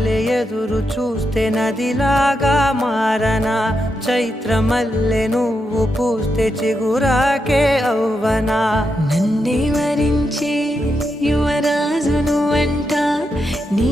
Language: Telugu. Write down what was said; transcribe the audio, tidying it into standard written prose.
మల్లె ఎదురు చూస్తే నదిలాగా మారనా, చైత్ర మల్లె నువ్వు పూస్తే చిగురాకే అవ్వనా. నన్నే వరించే యువరాజును అంట, నీ